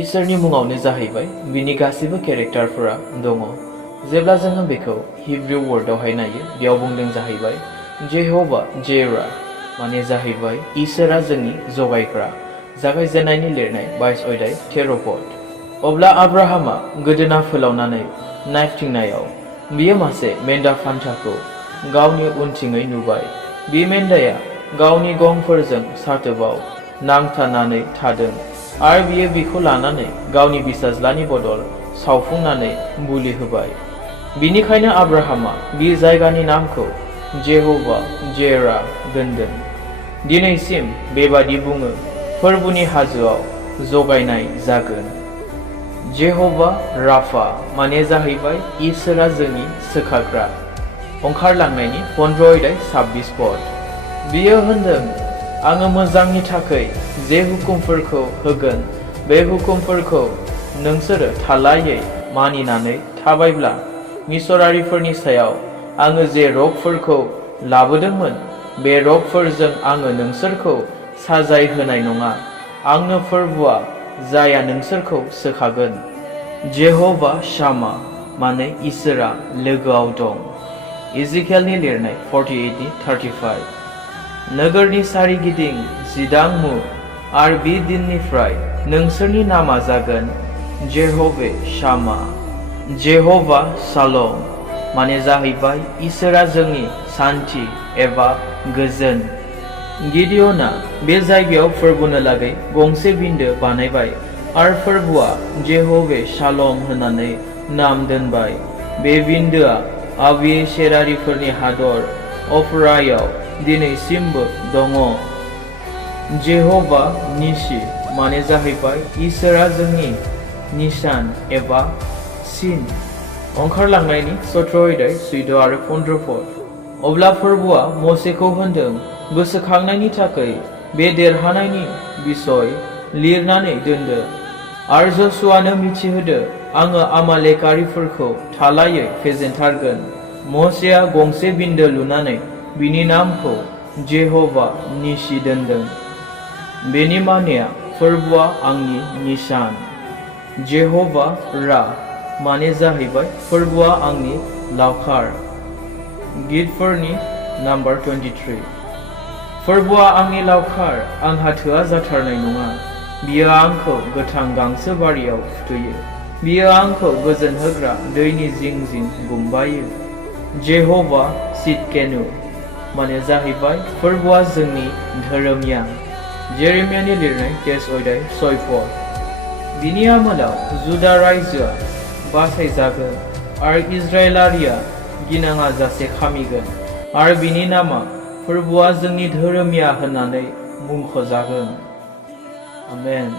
इसोरनि मुङावनो जाहैबाय बिनि गासिबो केरेक्टारफोरा दङ। जेब्ला जोङो बेखौ हिब्रु वर्डआवहाय नायो बेयाव बुंदों जाहैबाय जेह'भा जेरा माने जाहैबाय इसोरा जोंनि जगायग्रा। जागायजेननायनि लिरनाय 22 अध्याय 13 पद। अब्ला आब्राहामा गोदोना फोलावनानै नायफिननायाव बियो मासे मेन्दा फान्थाखौ गावनि उनथिङै नुबाय। बे मेन्दाया गावनि गंफोरजों साथोबाव नांथानानै थादों आरो बियो बिखौ लानानै गावनि बिसाज्लानि बदल सावफुंनानै बुलि होबाय। बिनिखायनो आब्राहामा बे जायगानि नामखौ जेह'भा जेरा दोनदों। दिनैसिम बेबादि बुङो फोरबुनि हाजोआव जगायनाय जागोन। जेह'भा राफा माने जाहैबाय इसोरा जोंनि सोखाग्रा। ओंखारलांनायनि 15 अध्याय 26 पद। बियो होनदों आङो मोजांनि थाखाय जे हुकुमफोरखौ होगोन बे हुकुमफोरखौ नोंसोरो थालायै मानिनानै थाबायब्ला मिसरारिफोरनि सायाव आङो जे रगफोरखौ लाबोदोंमोन बे रगफोरजों आङो नोंसोरखौ साजाय होनाय नङा। आंनो फोरबुआ जाया नोंसोरखौ सोखागोन। जेह'भा शामा माने इसोरा लोगोआव दं। इजिकेलनि लिरनाय 48:35। नोगोरनि सारिगिदिं जिदां मु आरो बे दिननिफ्राय नोंसोरनि नामा जागोन जेह'भे शामा। जेह'भा शालम माने जाहैबाय इसोरा जोंनि सान्ति एबा गोजोन। गिडिय'ना बे जायगायाव फोरबुनो लागै गंसे बिन्दो बानायबाय आरो फोरबुआ जेह'भे शालम होननानै नाम दोनबाय। बे बिन्दोआ आबियेसेरारिफोरनि हादर अफ्रायाव दिनैसिमबो दङ। जेह'भा निसि माने जाहैबाय इसोरा जोंनि निशान एबा सिन। ओंखारलांनायनि 17 अध्याय 14 आरो 15 पद। अब्ला फोरबुआ मसेखौ होनदों गोसोखांनायनि थाखाय बे देरहानायनि बिसय लिरनानै दोनदो आरो जसुआनो मिथिहोदो आङो आमालेकारिफोरखौ थालायै फेजेनथारगोन। मसेआ गंसे बिन्दो लुनानै बिनि नामखौ जेह'भा निसि दोनदों। बेनि मानेया फोरबुआ आंनि निशान। जेह'भा रा माने जाहैबाय फोरबुआ आंनि लावखार। गितफोरनि नाम्बार 23। फोरबुआ आंनि लावखार आंहा थोआ जाथारनाय नङा। बियो आंखौ गोथां गांसो बारियाव फुथुयो। बियो आंखौ गोजोन होग्रा दैनि जिं जिं गुमबायो। जेह'भा सिदकेनु माने जाहैबाय फोरबुआ जोंनि धोरोमिया। जेरेमियानि लिरनाय 23 अध्याय 6 पद। बिनि आमोलाव जुदा रायजोआ बासायजागोन आरो इजराइलारिया गिनाङा जासे खामिगोन आरो बिनि नामा फोरबुआ जोंनि धोरोमिया होननानै मुंख'जागोन। आमेन।